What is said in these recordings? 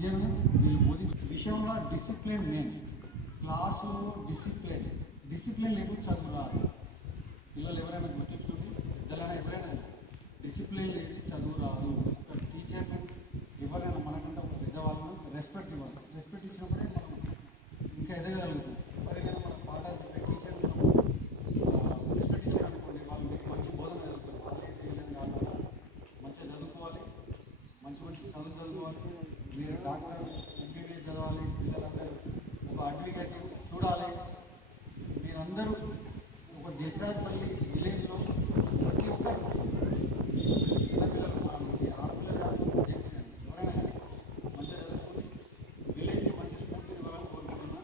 విద్యను వీళ్ళు బోధించే విషయంలో డిసిప్లిన్ మెయిన్. క్లాసులో డిసిప్లిన్ లేకపోతే చదువు రాదు. పిల్లలు ఎవరైనా గుర్తుంచుకుంటే పిల్లలైనా ఎవరైనా డిసిప్లిన్ లేని చదువు రాదు. ఒక టీచర్ని ఎవరైనా మనకంటే ఒక పెద్దవాళ్ళను రెస్పెక్ట్ ఇవ్వాలి. రెస్పెక్ట్ ఇచ్చినప్పుడే మనం ఇంకా ఎదగలుగుతాం. ఎవరికైనా మన పాఠ టీచర్ రెస్పెక్ట్ ఇచ్చారనుకోండి, వాళ్ళు మీకు మంచి బోధన జరుగుతుంది. వాళ్ళే చేయలేదు కాకుండా మంచిగా చదువుకోవాలి, మంచి చదువు చదువుకోవాలి. మీరు డాక్టర్ ఎంబీబీఎస్ చదవాలి, పిల్లలందరూ ఒక అడ్వకేట్ చూడాలి. మీరందరూ ఒక దేశరాజపల్లి విలేజ్లో ప్రతి ఒక్కరు చిన్నపిల్లలు ఆడపిల్లలు తెలిసిన ఎవరైనా మంచిగా చదువుకుని విలేజ్కి మంచి స్ఫూర్తి ఇవ్వాలని కోరుకుంటున్నా.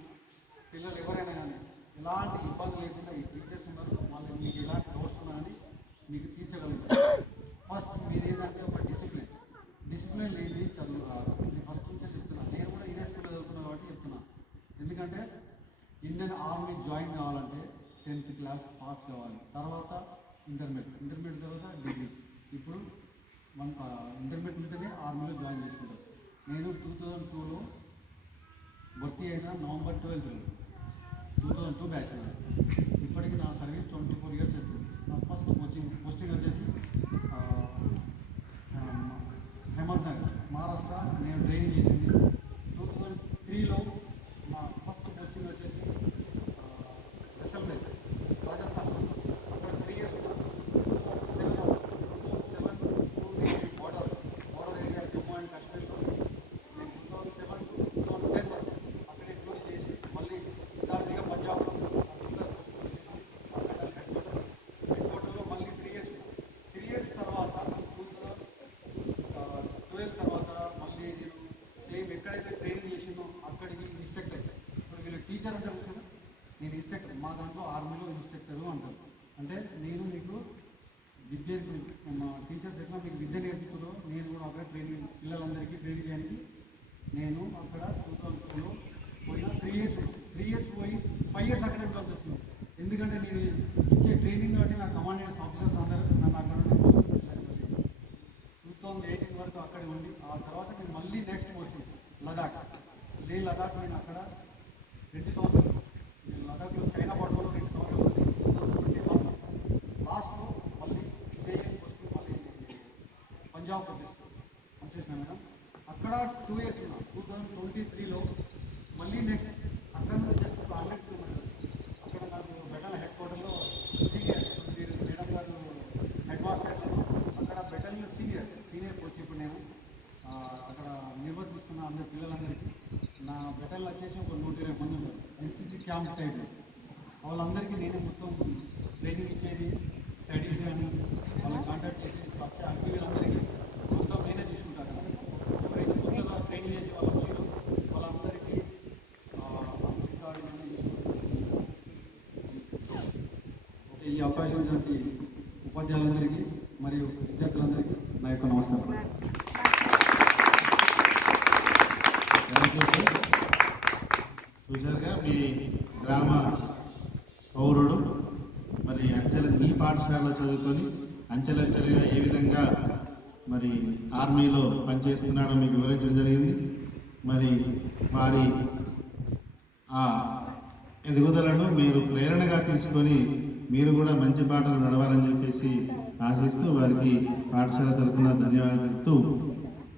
పిల్లలు ఎవరైనా కానీ ఎలాంటి ఇబ్బంది లేకుండా ఈ టీచర్స్ ఉన్నారు, వాళ్ళు మీకు ఎలాంటి డౌట్స్ ఉన్నాయని మీకు తీర్చగలుగుతారు. ఫస్ట్ మీరు ఏంటంటే ఒక డిసిప్లిన్ లేని చదువు రాదు. నేను ఫస్ట్ నుంచే చెప్తున్నాను. నేను కూడా ఇదే స్కూల్లో చదువుకున్నాను కాబట్టి చెప్తున్నాను. ఎందుకంటే ఇండియన్ ఆర్మీ జాయిన్ కావాలంటే 10th క్లాస్ పాస్ కావాలి. తర్వాత ఇంటర్మీడియట్ తర్వాత డిగ్రీ. ఇప్పుడు మన ఇంటర్మీడియట్ ఉంటేనే ఆర్మీలో జాయిన్ చేసుకుంటారు. నేను 2002లో భర్తీ అయిన November 12, 2002 బ్యాచ్. ఇప్పటికి నా సర్వీస్ 24 years అవుతుంది. నా ఫస్ట్ పోస్టింగ్ వచ్చేసి హేమత్ నగర్, మహారాష్ట్ర. నేను ట్రైనింగ్ చేసింది 2003లో. నా ఫస్ట్ పోస్టింగ్ వచ్చేసి జైసల్మేర్, రాజస్థాన్. అక్కడ 3 years 2007 border area Jammu and కాశ్మీర్లో నేను 2007 to 2010 వరకు అక్కడ డ్యూటీ చేసి మళ్ళీ యథార్థిగా పంజాబ్ హెడ్ క్వార్టర్లో మళ్ళీ 3 years తర్వాత 2012 తర్వాత మళ్ళీ నేను సేమ్ ఎక్కడైతే ట్రైనింగ్ చేసిందో అక్కడికి ఇన్స్ట్రక్టర్. ఇప్పుడు వీళ్ళు టీచర్ అంటారు కదా, నేను ఇన్స్ట్రక్టర్. మా దాంట్లో ఆర్మీలో ఇన్స్ట్రక్టరు అంటారు. అంటే నేను మీకు విద్య, మా టీచర్స్ ఎట్లా మీకు విద్య నేర్పుతుందో నేను కూడా అక్కడ ట్రైనింగ్ పిల్లలందరికీ ట్రైనింగ్ చేయడానికి నేను అక్కడ 2002లో పోయిన 3 years పోయి 5 years అక్కడే ఉండాల్సి వచ్చింది. ఎందుకంటే నేను ఇచ్చే ట్రైనింగ్ బట్టి నా కమాండెంట్స్ ఆఫీసర్స్ అందరూ నన్ను అక్కడ 2018 వరకు అక్కడే ఉండి ఆ తర్వాత నేను మళ్ళీ నెక్స్ట్ పోస్టింగ్ లదాఖ్. లదాఖ్ నేను అక్కడ 2 సంవత్సరాలు. నేను లదాఖ్లో చైనా బార్డర్లో 2 సంవత్సరాలు ఉంది. లాస్ట్లో మళ్ళీ సేమ్ పోస్టింగ్ మళ్ళీ పంజాబ్ ప్రదేశ్ వచ్చేసిన మేడం. అక్కడ 2 years ఉన్నా. 2023లో మళ్ళీ నెక్స్ట్ అక్కడ నుంచి జస్ట్ 100 kilometers అక్కడ నాకు బెటల్ హెడ్ క్వార్టర్లో సీనియర్ మేడం గారు హెడ్ మాస్టర్. అక్కడ బెటల్లో సీనియర్ పోస్ట్ ఇప్పుడు నేను అక్కడ నిర్వర్తిస్తున్న అందరి పిల్లలందరికీ. నా బెటల్ వచ్చేసి ఒక 120 మంది ఉన్నారు. NCC camp type. వాళ్ళందరికీ నేనే మొత్తం ట్రైనింగ్ ఇచ్చేది, స్టడీస్ కానీ వాళ్ళని కాంటాక్ట్ చేసి వచ్చే అగ్నిలందరికీ మొత్తం నేనే తీసుకుంటాను. ఎవరైతే కొత్తగా ట్రైనింగ్ చేసి వాళ్ళు వచ్చారో వాళ్ళందరికీ రికార్డు కానీ ఓకే. ఈ అవకాశం ఇచ్చినటువంటి ఉపాధ్యాయులందరికీ మరియు విద్యార్థులందరికీ నా యొక్క నమస్కారం. చూశారుగా మీ గ్రామ పౌరుడు మరి మీ పాఠశాలలో చదువుకొని అంచెలంచెలుగా ఏ విధంగా మరి ఆర్మీలో పనిచేస్తున్నాడో మీకు వివరించడం జరిగింది. మరి వారి ఆ ఎదుగుదలను మీరు ప్రేరణగా తీసుకొని మీరు కూడా మంచి పాటలు నడవాలని చెప్పేసి ఆశిస్తూ వారికి పాఠశాల తరఫున ధన్యవాదాలు చెప్తూ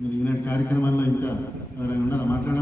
మీరు ఈనాటి కార్యక్రమాల్లో ఇంకా ఎవరైనా ఉన్నారా మాట్లాడారు?